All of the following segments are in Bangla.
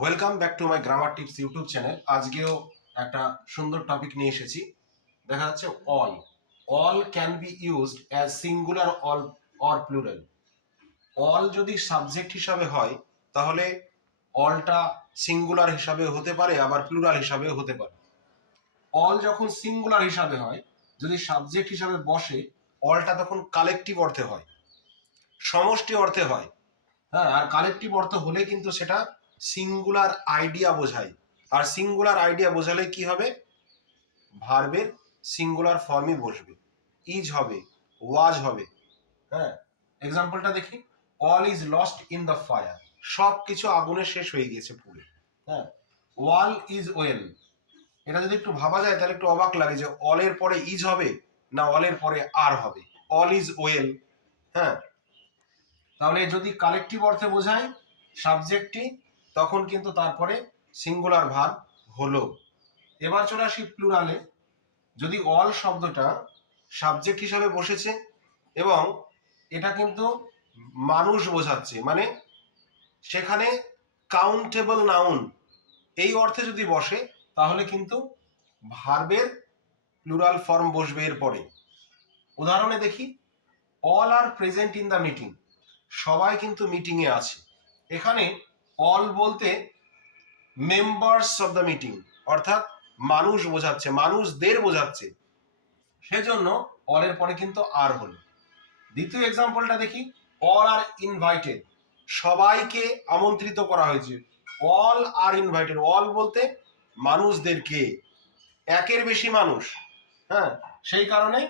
Welcome back to my grammar tips YouTube channel. আজকেও একটা সুন্দর টপিক নিয়ে এসেছি। দেখা যাচ্ছে all all can be used as singular all or plural. All যদি সাবজেক্ট হিসাবে হয় তাহলে অলটা সিঙ্গুলার হিসাবে হতে পারে, আবার প্লুরাল হিসাবেও হতে পারে। অল যখন সিঙ্গুলার হিসাবে হয়, যদি সাবজেক্ট হিসাবে বসে, অলটা তখন কালেকটিভ অর্থে হয়, সমষ্টি অর্থে হয়। হ্যাঁ, আর কালেকটিভ অর্থ হলে কিন্তু সেটা সিঙ্গুলার আইডিয়া বোঝায়। আর সিঙ্গুলার আইডিয়া বোঝালে কি হবে? ভার্বের সিঙ্গুলার ফর্মই বসবে, ইজ হবে, ওয়াজ হবে। হ্যাঁ, এক্সাম্পলটা দেখি। All is lost in the fire, সব কিছু আগুনে শেষ হয়ে গেছে পুড়ে। হ্যাঁ, ওয়াল ইজ ওয়েল, এটা যদি একটু ভাবা যায় তাহলে একটু অবাক লাগে যে অলের পরে ইজ হবে না অলের পরে আর হবে। All is well. হ্যাঁ, তাহলে যদি কালেকটিভ অর্থে বোঝায় সাবজেক্টটি, তখন কিন্তু তারপরে সিঙ্গুলার ভার্ব হলো। এবার চলে আসি প্লুরালে। যদি অল শব্দটা সাবজেক্ট হিসাবে বসেছে এবং এটা কিন্তু মানুষ বোঝাচ্ছে, মানে সেখানে কাউন্টেবল নাউন এই অর্থে যদি বসে, তাহলে কিন্তু ভার্বের প্লুরাল ফর্ম বসবে এরপরে। উদাহরণে দেখি, all are present in the meeting, সবাই কিন্তু মিটিং এ আছে। এখানে অল বলতে মেম্বার্স অফ দ্য মিটিং, অর্থাৎ মানুষ বোঝাচ্ছে, মানুষদের বোঝাচ্ছে, সেজন্য অলের পরে কিন্তু আর হলো। দ্বিতীয় এক্সাম্পলটা দেখি, অল আর ইনভাইটেড, সবাইকে আমন্ত্রিত করা হয়েছে। অল আর ইনভাইটেড, অল বলতে মানুষদেরকে, একের বেশি মানুষ। হ্যাঁ, সেই কারণে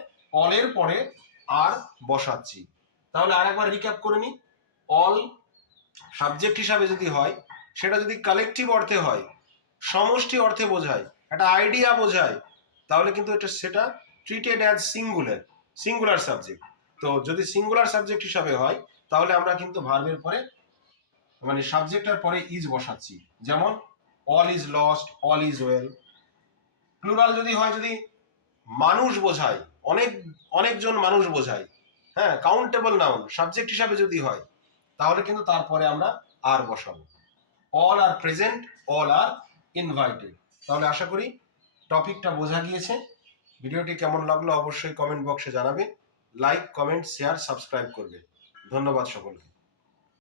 অলের পরে আর বসাচ্ছি। তাহলে আরেকবার রিক্যাপ করে নি। অল সাবজেক্ট হিসাবে যদি হয়, সেটা যদি কালেকটিভ অর্থে হয়, সমষ্টি অর্থে বোঝায়, একটা আইডিয়া বোঝায়, তাহলে কিন্তু সেটা ট্রিটেড অ্যাজ সিঙ্গুলার সাবজেক্ট। তো যদি সিঙ্গুলার সাবজেক্ট হিসাবে হয়, তাহলে আমরা কিন্তু ভার্বের পরে, মানে সাবজেক্টের পরে ইজ বসাচ্ছি। যেমন all is lost, all is well. Plural যদি হয়, যদি মানুষ বোঝায়, অনেকজন মানুষ বোঝায়, হ্যাঁ, কাউন্টেবল নাউন সাবজেক্ট হিসাবে যদি হয়, তাহলে কিন্তু তারপরে আমরা আর বসাবো। All are present, all are invited. তাহলে আশা করি টপিকটা বোঝা গিয়েছে। ভিডিওটি কেমন লাগলো অবশ্যই কমেন্ট বক্সে জানাবে। লাইক, কমেন্ট, শেয়ার, সাবস্ক্রাইব করবে। ধন্যবাদ সকলকে।